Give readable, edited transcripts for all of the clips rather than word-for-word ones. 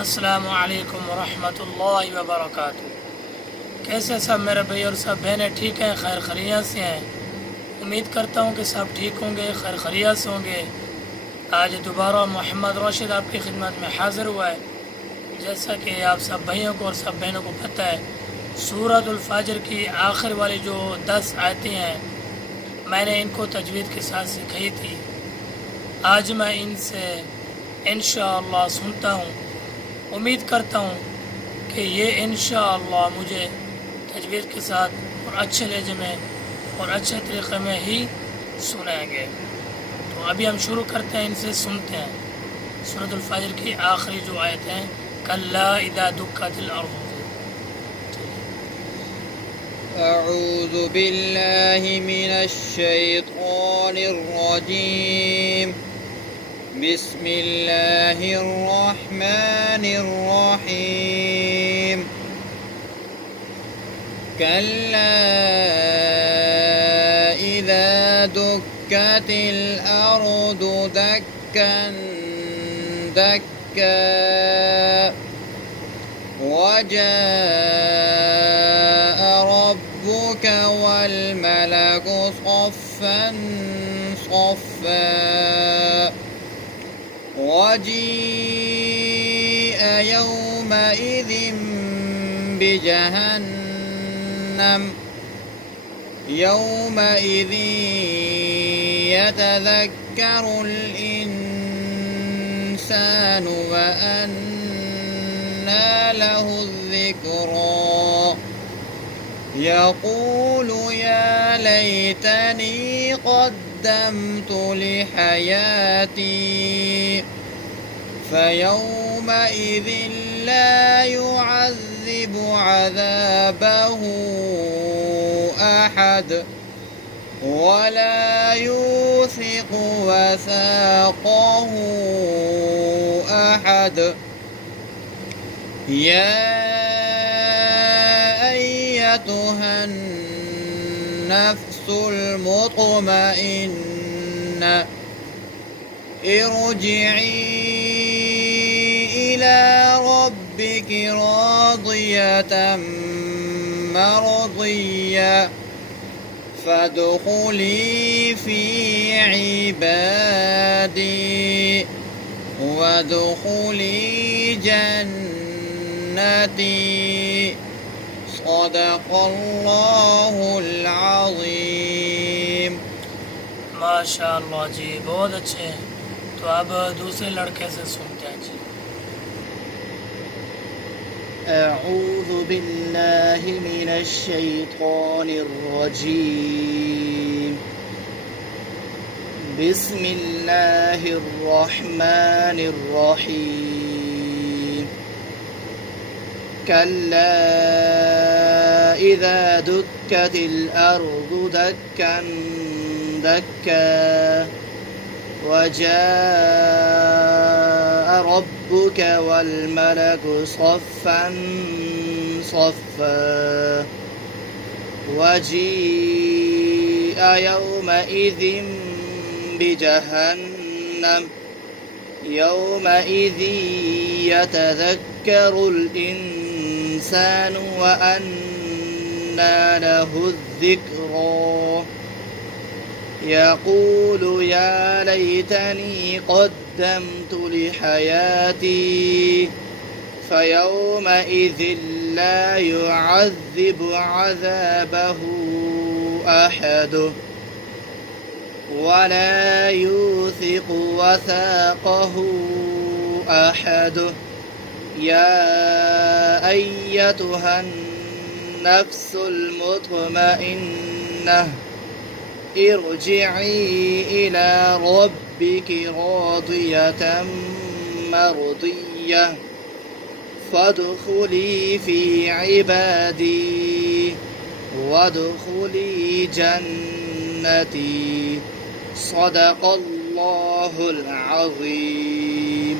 अस्सलामु अलैकुम वरहमतुल्लाहि वबरकातुहू। कैसे सब मेरे भाई और सब बहनें ठीक हैं, खैर खैरियत से हैं। उम्मीद करता हूँ कि सब ठीक होंगे, खैर खैरियत से होंगे। आज दोबारा मोहम्मद राशिद आपकी खिदमत में हाज़िर हुआ है। जैसा कि आप सब भाइयों को और सब बहनों को पता है, सूरतुल फजर की आखिर वाली जो 10 आयतें हैं, मैंने इनको तजवीद के साथ सिखाई थी। आज मैं इनसे इंशाअल्लाह सुनता हूँ। उम्मीद करता हूँ कि ये इंशाअल्लाह मुझे तजवीज़ के साथ और अच्छे लहजे में और अच्छे तरीक़े में ही सुनाएंगे। तो अभी हम शुरू करते हैं, इनसे सुनते हैं। सूरतुल फजर की आखिरी जो आयत हैं, कल्ला इज़ा दुक्कतिल अर्ज़। अऊज़ु बिल्लाहि मिनश शैतानिर रजीम। बिस्मिल्लाहिर रहमानिर रहीम। कल्ला इज़ा दुक्कतिल अर्दु दक्कन दक्का वजाअ रब्बुक वल मलकु सफ़्फ़न सफ़्फ़ा वजीअ यौमइज़िन बिजहन्नम यौमइज़िन यतज़क्करुल इंसानु व अन्ना लहु ज़िक्रा यक़ूलु या लैतनी قدمت لحياتي فيومئذ لا يعذب عذابه أحد ولا يوثق وثاقه أحد يا أيتها النفس المطمئنة ارجعي إلى ربك راضية مرضية فادخلي في عبادي وادخلي جنتي صدق الله العظीम। माशाअल्लाह जी, बहुत अच्छे हैं। तो अब दूसरे लड़के से सुनते हैं जी। अऊज़ु बिल्लाहि मिनश शैतानिर रजीम। बिस्मिल्लाहिर रहमानिर रहीम। कल्ला इज़ा दुक्कतिल अर्दु दक्कन दक्का वजाअ रब्बुक वल मलकु सफ़्फ़न सफ़्फ़ा वजीअ यौमइज़िन बिजहन्नम यौमइज़िन यतज़क्करुल इंसानु व अन्ना लहु الذكرى يقول يا ليتني قدمت لحياتي فيومئذ لا يعذب عذابه أحد ولا يوثق وثاقه أحد يا أيتها النفس المطمئنة ارجعي إلى ربك راضية مرضية فادخلي في عبادي وادخلي جنتي صدق الله العظيم।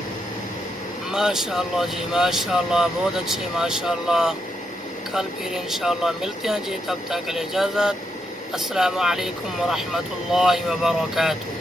माशाअल्लाह जी, माशाअल्लाह, बहुत अच्छे, माशाअल्लाह। कल फिर इंशाअल्लाह मिलते हैं जी, तब तक के लिए इजाज़त। अस्सलामु अलैकुम वरहमतुल्लाहि वबरकातुहू।